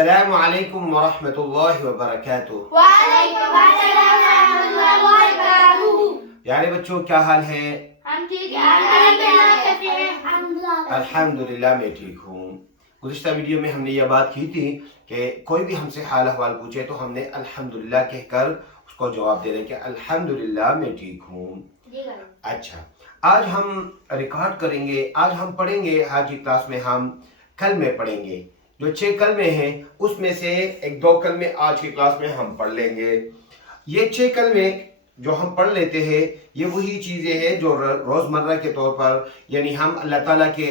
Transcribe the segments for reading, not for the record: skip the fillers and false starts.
السلام علیکم ورحمۃ اللہ وبرکاتہ۔ وعلیکم السلام ورحمۃ اللہ وبرکاتہ۔ پیارے بچوں، کیا حال ہے؟ ہم ٹھیک ہیں، الحمدللہ میں ٹھیک ہوں۔ گزشتہ ویڈیو میں ہم نے یہ بات کی تھی کہ کوئی بھی ہم سے حال احوال پوچھے تو ہم نے الحمدللہ کہہ کر اس کو جواب دے رہے کہ الحمدللہ میں ٹھیک ہوں۔ اچھا، آج ہم ریکارڈ کریں گے، آج ہم پڑھیں گے، آج کی کلاس میں ہم کلمے پڑھیں گے۔ جو 6 کلمے ہیں اس میں سے 1-2 کلمے آج کی کلاس میں ہم پڑھ لیں گے۔ یہ 6 کلمے جو ہم پڑھ لیتے ہیں یہ وہی چیزیں ہیں جو روزمرہ کے طور پر یعنی ہم اللہ تعالیٰ کے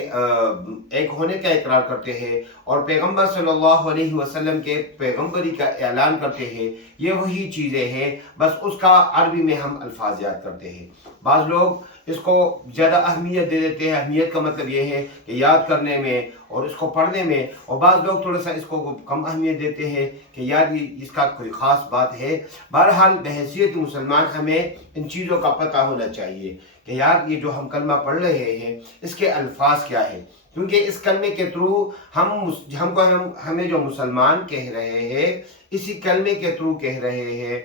ایک ہونے کا اقرار کرتے ہیں اور پیغمبر صلی اللہ علیہ وسلم کے پیغمبری کا اعلان کرتے ہیں۔ یہ وہی چیزیں ہیں، بس اس کا عربی میں ہم الفاظ یاد کرتے ہیں۔ بعض لوگ اس کو زیادہ اہمیت دے دیتے ہیں۔ اہمیت کا مطلب یہ ہے کہ یاد کرنے میں اور اس کو پڑھنے میں، اور بعض لوگ تھوڑا سا اس کو کم اہمیت دیتے ہیں کہ یار اس کا کوئی خاص بات ہے۔ بہرحال بحیثیت مسلمان ہمیں ان چیزوں کا پتہ ہونا چاہیے کہ یار یہ جو ہم کلمہ پڑھ رہے ہیں اس کے الفاظ کیا ہیں، کیونکہ اس کلمے کے تھرو ہمیں جو مسلمان کہہ رہے ہیں اسی کلمے کے تھرو کہہ رہے ہیں،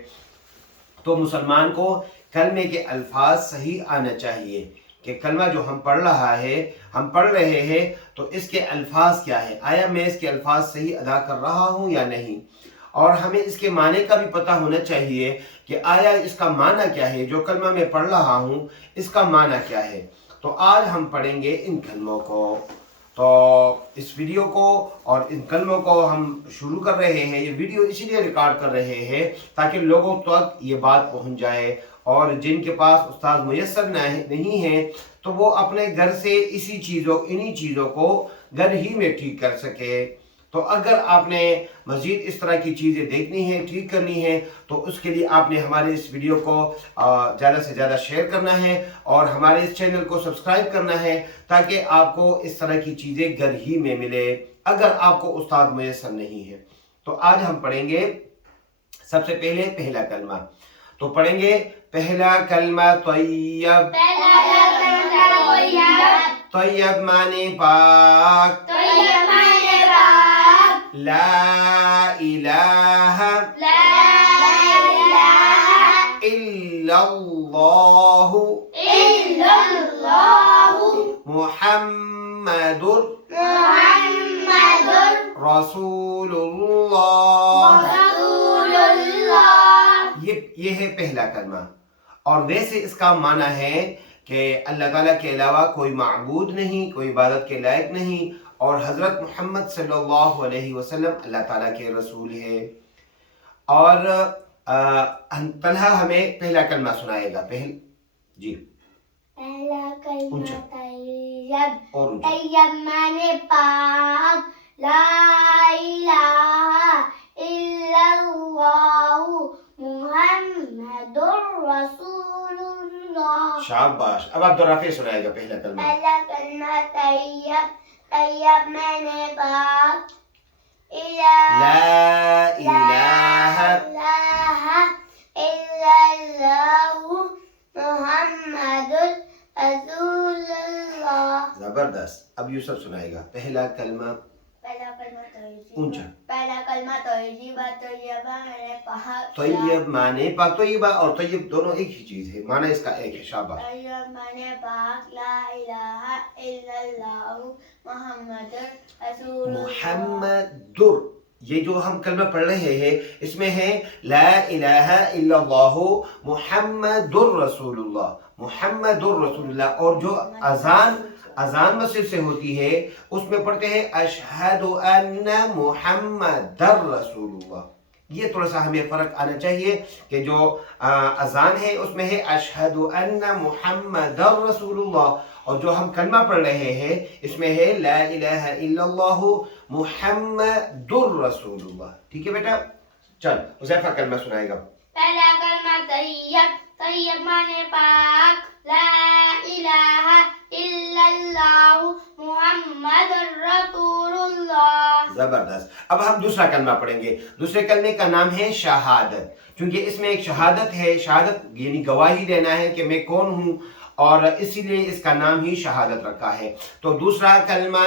تو مسلمان کو کلمے کے الفاظ صحیح آنا چاہیے کہ کلمہ جو ہم پڑھ رہے ہیں تو اس کے الفاظ کیا ہے، آیا میں اس کے الفاظ صحیح ادا کر رہا ہوں یا نہیں، اور ہمیں اس کے معنی کا بھی پتہ ہونا چاہیے کہ آیا اس کا معنی کیا ہے، جو کلمہ میں پڑھ رہا ہوں اس کا معنی کیا ہے۔ تو آج ہم پڑھیں گے ان کلموں کو، تو اس ویڈیو کو اور ان کلموں کو ہم شروع کر رہے ہیں۔ یہ ویڈیو اسی لیے ریکارڈ کر رہے ہیں تاکہ لوگوں تک یہ بات پہنچ جائے، اور جن کے پاس استاد میسر نہیں ہیں تو وہ اپنے گھر سے انہی چیزوں کو گھر ہی میں ٹھیک کر سکے۔ تو اگر آپ نے مزید اس طرح کی چیزیں دیکھنی ہیں، ٹھیک کرنی ہے، تو اس کے لیے آپ نے ہمارے اس ویڈیو کو زیادہ سے زیادہ شیئر کرنا ہے اور ہمارے اس چینل کو سبسکرائب کرنا ہے تاکہ آپ کو اس طرح کی چیزیں گھر ہی میں ملے اگر آپ کو استاد میسر نہیں ہے۔ تو آج ہم پڑھیں گے سب سے پہلے پہلا کلمہ، تو پڑھیں گے پہلا کلمہ طیب۔ طیب معنی پاک، لا الہ الا اللہ محمد رسول اللہ۔ یہ ہے پہلا کلمہ، اور ویسے اس کا معنی ہے کہ اللہ تعالیٰ کے علاوہ کوئی معبود نہیں، کوئی عبادت کے لائق نہیں، اور حضرت محمد صلی اللہ علیہ وسلم اللہ تعالیٰ کے رسول ہے۔ اور طلحہ ہمیں پہلا کلمہ سنائے گا۔ جی، پہلا کلمہ طیب۔ اور طیب معنی پاک، لا الہ الا اللہ محمد رسول اللہ۔ شاباش، اب عبد الرافع سنائے گا پہلا کلمہ۔ پہلا کلمہ طیب۔ طیب معنی پاک، لا الہ الا اللہ محمد رسول اللہ۔ زبردست۔ اب یوسف سنائے گا پہلا کلمہ پہلا کلمہ طیب۔ اونچا۔ پہلا کلمہ طیبہ۔ طیبہ معنی پاک۔ طیب معنی پاک، طیبہ اور طیب دونوں ایک ہی چیز ہے، معنی اس کا ایک ہے۔ شاباش۔ طیب معنی پاک، لا الہ الا اللہ محمد رسول اللہ۔ محمد، یہ جو ہم کلمہ پڑھ رہے ہیں اس میں ہے لا الہ الا اللہ محمد رسول اللہ، محمد رسول اللہ، اور جو اذان مسجد سے ہوتی ہے اس میں پڑھتے ہیں اشہد ان محمد رسول اللہ۔ یہ تھوڑا سا ہمیں فرق آنا چاہیے کہ جو اذان ہے اس میں ہے اشہد ان محمد رسول اللہ، اور جو ہم کلمہ پڑھ رہے ہیں اس میں ہے لا الہ الا اللہ محمد رسول اللہ۔ ٹھیک ہے بیٹا؟ چل حذیفہ کلمہ سنائے گا۔ پہلا کلمہ طیب۔ طیب معنی پاک، لا الہ الا اللہ محمد رسول اللہ۔ زبردست۔ اب ہم دوسرا کلمہ پڑھیں گے۔ دوسرے کلمے کا نام ہے شہادت، کیونکہ اس میں ایک شہادت ہے، شہادت یعنی گواہی دینا ہے کہ میں کون ہوں، اور اسی لیے اس کا نام ہی شہادت رکھا ہے۔ تو دوسرا کلمہ